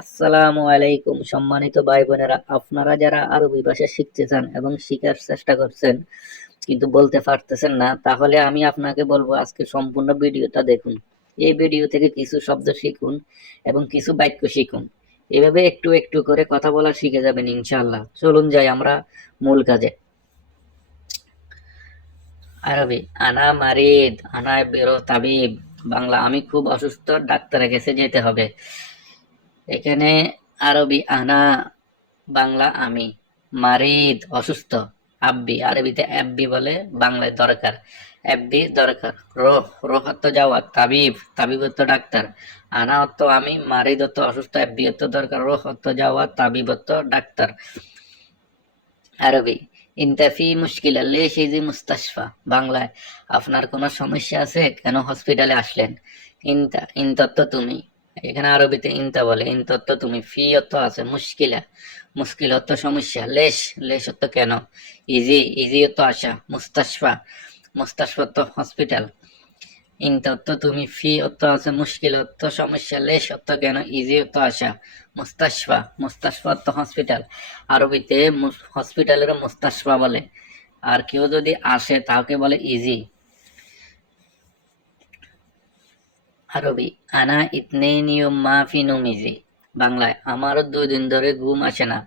আসসালামু আলাইকুম সম্মানিত ভাই বোনেরা, আপনারা যারা আরবি ভাষা শিখতে চান এবং শিখার চেষ্টা করছেন কিন্তু বলতে পারতেছেন না, তাহলে আমি আপনাকে বলবো আজকে সম্পূর্ণ ভিডিওটা দেখুন। এই ভিডিও থেকে কিছু শব্দ শিখুন এবং কিছু বাক্য শিখুন। এভাবে একটু একটু করে কথা বলা শিখে যাবেন ইনশাআল্লাহ। চলুন যাই আমরা মূল কাজে। আরবি আনা মারিদ, আনা বেরো তাবিব। বাংলা আমি খুব অসুস্থ, ডাক্তারের কাছে যেতে হবে। এখানে আরবি আনা, বাংলা আমি, মারিদ অসুস্থ, আব্বি আরবিতে আব্বি বলে, বাংলায় দরকার, আব্বি দরকার। রোহ, রোহ অর্থ যাওয়া, তাবিব, তাবিব অর্থ ডাক্তার, আনা অর্থ আমি, মারিদ অর্থ অসুস্থ, আব্বি অর্থ দরকার, রোহ অর্থ যাওয়া, তাবিব অর্থ ডাক্তার। আরবি ইনতাফি মুশকিলা লেশ ইজি মুস্তাশফা। বাংলায় আপনার কোনো সমস্যা আছে, কেন হসপিটালে আসলেন? ইনতা, ইনতা অর্থ তুমি, এখানে আরবিতে ইনতা বলে, ইনতা অর্থ তুমি, ফি অর্থ আছে, মুশকিলা, মুশকিল অর্থ সমস্যা, লেশ, লেশ অর্থ কেন, ইজি, ইজি অর্থ আশা, মুস্তাশফা, মুস্তাশফা অর্থ হসপিটাল। ইনতা অর্থ তুমি, ফি অর্থ আছে, মুশকিল অর্থ সমস্যা, লেশ অর্থ কেন, ইজি অর্থ আশা, মুস্তাশফা, মুস্তাশফা অর্থ হসপিটাল। আরবিতে হসপিটালের মুস্তাশফা বলে। আর কেউ যদি আসে তাকে বলে ইজি। আরবি আনা ইতনেইন ইয়ুম মা ফি নুমিজি। বাংলায় আমার 2 দিন ধরে ঘুম আসে না।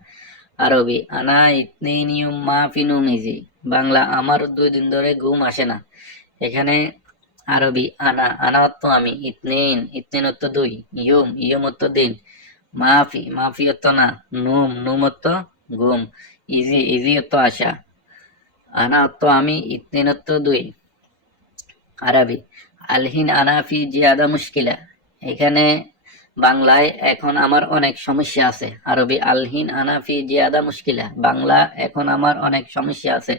আরবি আনা ইতনেইন ইয়ুম মা ফি নুমিজি। বাংলা আমার 2 দিন ধরে ঘুম আসে না। এখানে আরবি আনা, আনা অর্থ আমি, ইতনেইন, ইতনেইন অর্থ 2, ইয়ুম, ইয়ুম অর্থ দিন, মাফি, মাফি অর্থ না, নুম, নুম অর্থ ঘুম, ইজি, ইজি অর্থ আশা, আনা অর্থ আমি, ইতনেইন অর্থ 2। আরবি আলহিন আনা ফি জিয়াদা মুশকিলা। এখানে বাংলায় এখন আমার অনেক সমস্যা আছে। আরবি আলহিন আনা ফি জিয়াদা মুশকিলা। বাংলা এখন আমার অনেক সমস্যা আছে।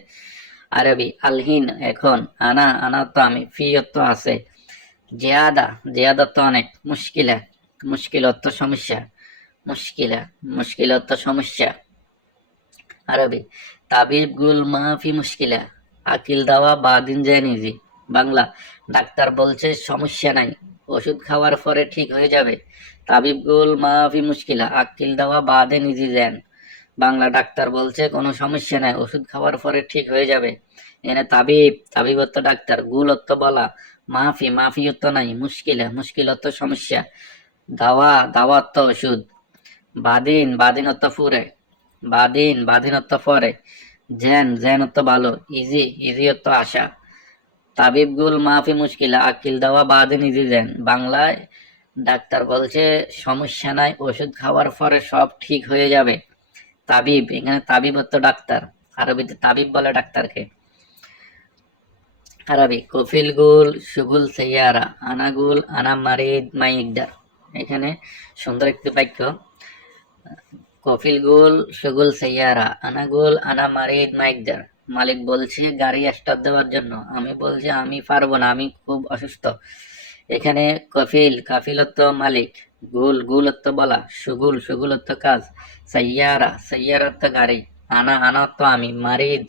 আরবি আলহিন এখন, আনা, আনা অর্থ আমি, ফি অর্থ আছে, জিয়াদা, জিয়াদা অর্থ অনেক, মুশকিলা, মুশকিল অর্থ সমস্যা, মুশকিলা, মুশকিল অর্থ সমস্যা। আরবি তাবিব গুল মাফি মুশকিলা, আকিল দাওয়া বাদিন যায় নিজি। বাংলা ডাক্তার বলছে সমস্যা নাই, ওষুধ খাওয়ার পরে ঠিক হয়ে যাবে। তাবিব গুল মাফি মুশকিলা, আকিল দাওয়া বাদে নিজি যান। বাংলা ডাক্তার বলছে কোনো সমস্যা নাই, ওষুধ খাওয়ার পরে ঠিক হয়ে যাবে। এনে তাবিব, তাবিব অর্থ ডাক্তার, গুল অর্থ বলা, মাফি, মাফি অর্থ নাই, মুশকিলা, মুশকিল অর্থ সমস্যা, দাওয়া, দাওয়া অর্থ ওষুধ, বাদিন, বাদিন অর্থ ফুরে, বাদিন, বাদিন অর্থ পরে, জেন, জেন অর্থ ভালো, ইজি, ইজি অর্থ আশা। তাবিব গুল মাফি মুশকিলা, আকিল দাওয়া বাদিন ইজি জেন। বাংলায় ডাক্তার বলছে সমস্যা নাই, ওষুধ খাওয়ার পরে সব ঠিক হয়ে যাবে। তাবিব, এখানে তাবিব অর্থ ডাক্তার, আরবিতে তাবিব বলে ডাক্তারকে। আরবি কফিল গুল সুগুল সেয়ারা, আনাগুল আনা মারিদ মাইকদার। এখানে সুন্দর একটি বাক্য, কফিল গুল সুগুল সেয়ারা, আনাগুল আনা মারিদ মাইকদার। মালিক বলছে গাড়ি স্টার্ট দেওয়ার জন্য, আমি বলছি আমি পারবো না, আমি খুব অসুস্থ। এখানে কফিল, কাফিল অর্থ মালিক, গুল, গুল অর্থ বলা, সুগুল, সুগুল অর্থ কাজ, সাইয়ারা, সাইয়ারা অর্থ গাড়ি, আনা, আনা অর্থ আমি, মারিদ,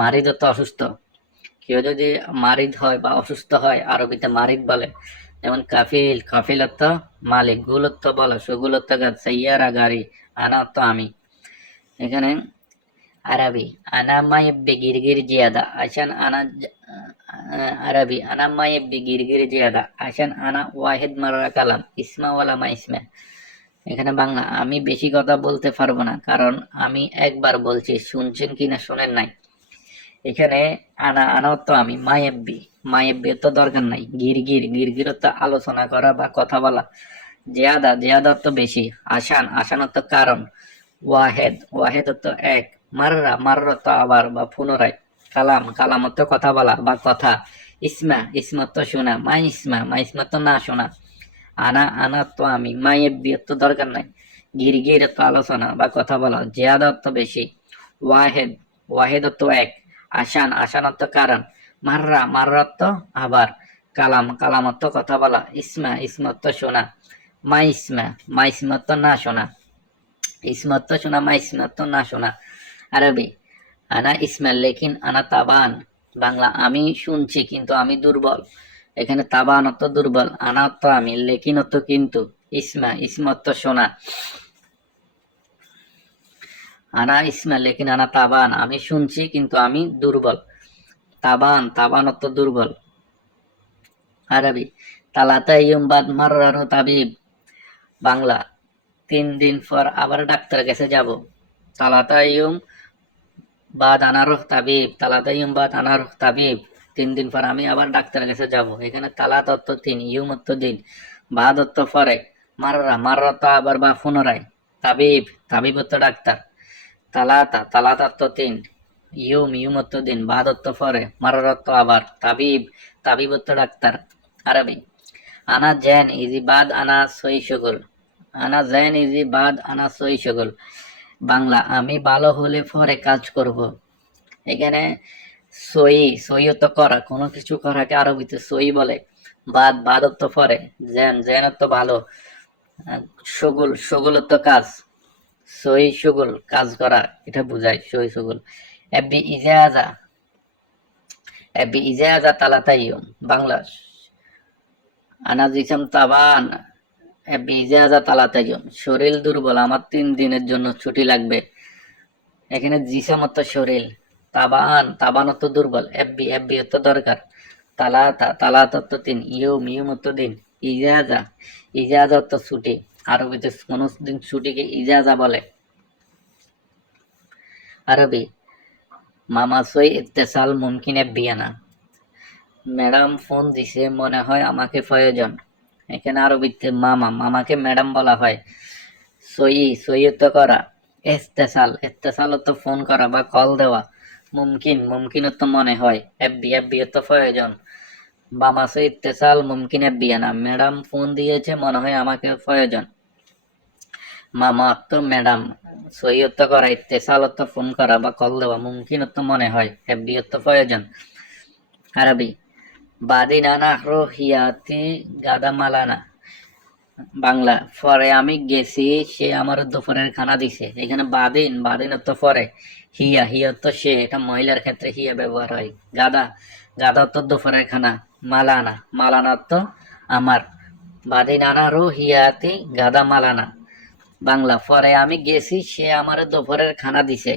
মারিদ অর্থ অসুস্থ। কেউ যদি মারিদ হয় বা অসুস্থ হয় আরবিতে মারিদ বলে। যেমন কাফিল, কাফিল অর্থ মালিক, গুল অর্থ বলা, সুগুল অর্থ কাজ, সাইয়ারা গাড়ি, আনা অর্থ আমি। এখানে আরবি আনা মাইব্বে গিরগির জিয়াদা আশান আনা আরবি আনা মাইব্বে গিরগির জিয়াদা আশান আনা ওয়াহিদ মাররা কালাম ইসমা ওয়ালা মা ইসমা। এখানে বাংলা আমি বেশি কথা বলতে পারবো না, কারণ আমি একবার বলছি, শুনছেন কিনা শোনেন নাই। এখানে আনা, আনা অর্থ আমি, মাইব্বি, মাইব্বি অর্থ দরকার নাই, গিরগির, গিরগির অর্থ আলোচনা করা বা কথা বলা, জিয়াদা, জিয়াদা অর্থ বেশি, আসান, আসান অর্থ কারণ, ওয়াহেদ, ওয়াহেদ অর্থ এক, মাররা, মাররা অর্থ আবার বা পুনরায়, কালাম, কালাম অর্থ কথা বলা বা কথা, ইসমা, ইসমা অর্থ শোনা, মা ইসমা, মা ইসমা অর্থ না শোনা, আনা, আনা অর্থ আমি, মাইব্বি অর্থ দরকার নাই, গিরগির অর্থ আলোচনা বা কথা বলা, জিয়াদা অর্থ বেশি, ওয়াহেদ, ওয়াহেদ অর্থ এক, আসান, আসান অর্থ কারণ, মাররা, মাররা অর্থ আবার, কালাম, কালাম অর্থ কথা বলা, ইসমা, ইসমা অর্থ শোনা, মা ইসমা, মা ইসমা অর্থ না শোনা, ইসমা অর্থ শোনা, মা ইসমা অর্থ না শোনা। আরবি আনা ইসমা লেকিন আনা তাবান। বাংলা আমি শুনছি কিন্তু আমি দুর্বল। এখানে তাবান অর্থ দুর্বল, আনা অর্থ আমি, লেকিন অর্থ কিন্তু, ইসমা, ইসমা অর্থ শোনা, আনা ইসমা লেকিন আনা তাবান, আমি শুনছি কিন্তু আমি দুর্বল। তাবান, তাবান অর্থ দুর্বল। আরবি তালাতা ইয়ুম বাদ মাররারু তাবিব, বাংলা 3 দিন পর আবার ডাক্তার কাছে যাব। তালাতা ইয়ুম বাদ আনারুহ তাবিব, তালাতা ইয়ুম বাদ আনারুহ তাবিব, 3 দিন পর আমি আবার ডাক্তারের কাছে যাব। এখানে তালাত অর্থ 3, ইয়ুম অর্থ দিন, বাদ অর্থ পরে, মাররা, মাররা তো আবার বা পুনরায়, তাবিব, তাবিব অর্থ ডাক্তার। তালাতা, তালাত অর্থ 3, ইয়ুম, ইয়ুম অর্থ দিন, বাদ অর্থ পরে, মাররা অর্থ আবার, তাবিব, তাবিব অর্থ ডাক্তার। আরবি আনা জেন ইজি বাদ আনা সই সগুল, আনা জেন ইজি বাদ আনা সই সগুল, বাংলা আমি ভালো হলে পরে কাজ করব। এখানে সই, সই অর্থ করা, কোনো কিছু করাকে আরবিতে সই বলে। বাদ, বাদ অর্থ পরে, জেন, জেন অর্থ ভালো, সগুল, সগুল অর্থ কাজ, সই সগুল কাজ করা, এটা বোঝায় সই সগুল। এবি ইজাজা, এবি ইজাজা তালাতাইয়ুম, বাংলা আনা জিসাম তাবান, এবি ইজাজা তালাতাইয়ুম, শরীর দুর্বল, আমার 3 দিনের জন্য ছুটি লাগবে। এখানে জিসাম অর্থ শরীর, তাবান, তাবান অর্থ দুর্বল, এবি, এবি অর্থ দরকার, তালাতা, তালাত অর্থ 3, ইয়ুম, ইয়ুম অর্থ দিন, ইজাজা, ইজাজা অর্থ ছুটি, আরবিতে কোনো দিন ছুটিকে ইজাজা বলে। আরবি মামা সই ইত্তেসাল মুমকিন বিয়ানা, ম্যাডাম ফোন দিছে, মনে হয় আমাকে প্রয়োজন। এখানে আরবিতে মামা, মামাকে ম্যাডাম বলা হয়। সই, সই অর্থ করা, ইত্তেসাল, ইত্তেসাল অর্থ ফোন করা বা কল দেওয়া, মুমকিন, মুমকিন অর্থ মনে হয়, এফবি, এফবি অর্থ প্রয়োজন। মামা সই ইত্তেসাল মুমকিন বিয়ানা, ম্যাডাম ফোন দিয়েছে, মনে হয় আমাকে প্রয়োজন। মামা অর্থ ম্যাডাম, সই অর্থ করা, ইত্তেসাল অর্থ ফোন করা বা কল দেওয়া, মুমকিন অর্থ মনে হয়, এফবি অর্থ প্রয়োজন। আরবি বাদিন আনা হিয়াতি গাদা মালানা, বাংলা পরে আমি গেছি, সে আমার দুপুরের খানা দিছে। এখানে বাদিন, বাদিন অর্থ পরে, হিয়া, হিয়া অর্থ সে, এটা মহিলার ক্ষেত্রে হিয়া ব্যবহার হয়। গাদা, গাদা অর্থ দুপুরের খানা। মালানা, মালানা অর্থ আমার। বাদিন আনা হিয়াতি গাদা মালানা, বাংলা পরে আমি গেছি, সে আমার দুপুরের খানা দিছে।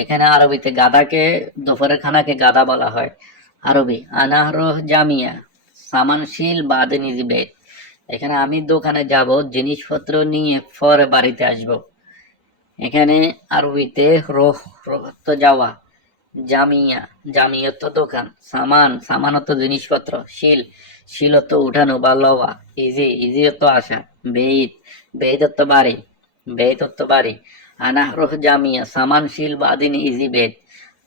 এখানে আরবিতে গাদাকে, দুপুরের খানাকে গাদা বলা হয়। আরবি আনাহরোহ জামিয়া সামানশীল বাদে নিজবে, এখানে আমি দোকানে যাব, জিনিসপত্র নিয়ে পরে বাড়িতে আসব। এখানে আরবিতে রোহ, রোহ তো যাওয়া, জামিয়া, জামিয়া তো দোকান, সামান, সামান তো জিনিসপত্র, শিল, শিল তো উঠানো বা লওয়া, ইজি, ইজি তো আসা, বেইত, বেইত তো বাড়ি, বেইত তো বাড়ি। আনাহরোহ জামিয়া সামানশীল বাদিন ইজি বেদ,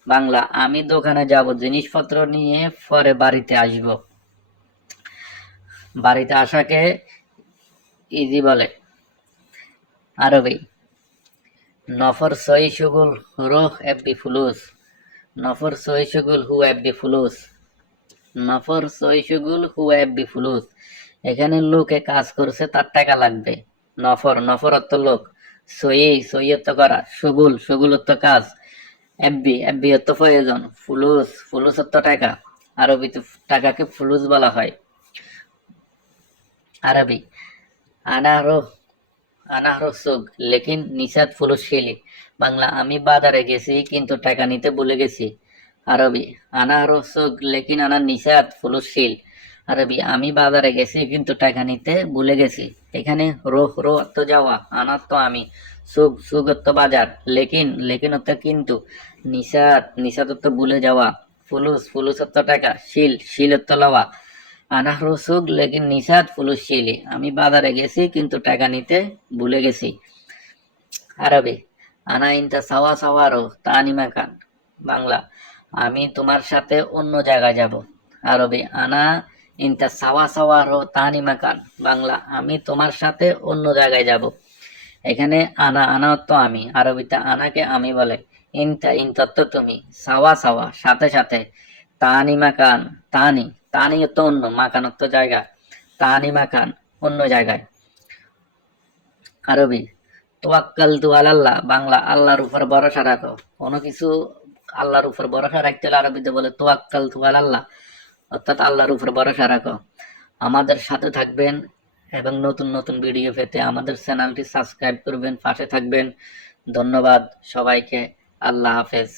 বাংলা আমি দোকানে যাব, জিনিসপত্র নিয়ে পরে বাড়িতে আসব। বাড়িতে আসাকে ইজি বলে। আরবি নফর সই সুগুল রোহ এবি ফুলুস, নফর সই সুগুল হু এবি ফুলুস, নফর সই সুগুল হু এবি ফুলুস, এখানে লোকে কাজ করছে, তার টাকা লাগবে। নফর, নফর অর্থ লোক, সই, সই অর্থ করা, সুগুল, সুগুল অর্থ কাজ, এফবি, এফবি অর্থ প্রয়োজন, ফুলুস, ফুলুস অর্থ টাকা, আরবিতে টাকাকে ফুলুস বলা হয়। আরবি আনারো, আনারো সুগ লেকিন নিষাদ ফুলুস শিলি, বাংলা আমি বাজারে গেছি কিন্তু টাকা নিতে ভুলে গেছি। আরবি আনারো সুগ লেকিন আনা নিষাদ ফুলুস শিল, আরবি আমি বাজারে গেছি কিন্তু টাকা নিতে ভুলে গেছি। এখানে রোহ, রো অর্থ যাওয়া, আনার তো আমি, সুগ, সুগ অর্থ বাজার, লেকিন, লেকিন অর্থ কিন্তু, নিষাদ, নিষাদ অর্থ ভুলে যাওয়া, ফুলুস, ফুলুস অর্থ টাকা, শিল, শিল অর্থ লওয়া। আনাহরু সুগ লেকিন নিষাদ ফুলুস শিলি, আমি বাজারে গেছি কিন্তু টাকা নিতে ভুলে গেছি। আরবি আনা ইনতা সাওয়া সাওয়ারো তানি মাকান, বাংলা আমি তোমার সাথে অন্য জায়গায় যাব। আরবি আনা ইনতা সাওয়া সাওয়ারো তানি মাকান, বাংলা আমি তোমার সাথে অন্য জায়গায় যাব। এখানে আনা, আনা অর্থ আমি, আরবিতে আনাকে আমি বলে। ইনতা, ইনতা অর্থ তুমি, সাওয়া সাওয়া সাথে সাথে, তানি মাকান, তানি, তানি অর্থ অন্য, মাকান অর্থ জায়গা, তানি মাকান অন্য জায়গায়। আরবি তোয়াক্কাল তু আলাল্লাহ, বাংলা আল্লাহর উপর ভরসা রাখো। কোনো কিছু আল্লাহর উপর ভরসা রাখতে হলে আরবিতে বলে তোয়াক্কাল তু আলাল্লাহ, অর্থাৎ আল্লাহর উপর ভরসা রাখো। আমাদের সাথে থাকবেন এবং নতুন নতুন ভিডিও পেতে আমাদের চ্যানেলটি সাবস্ক্রাইব করবেন, পাশে থাকবেন। ধন্যবাদ সবাইকে। আল্লাহ হাফেজ।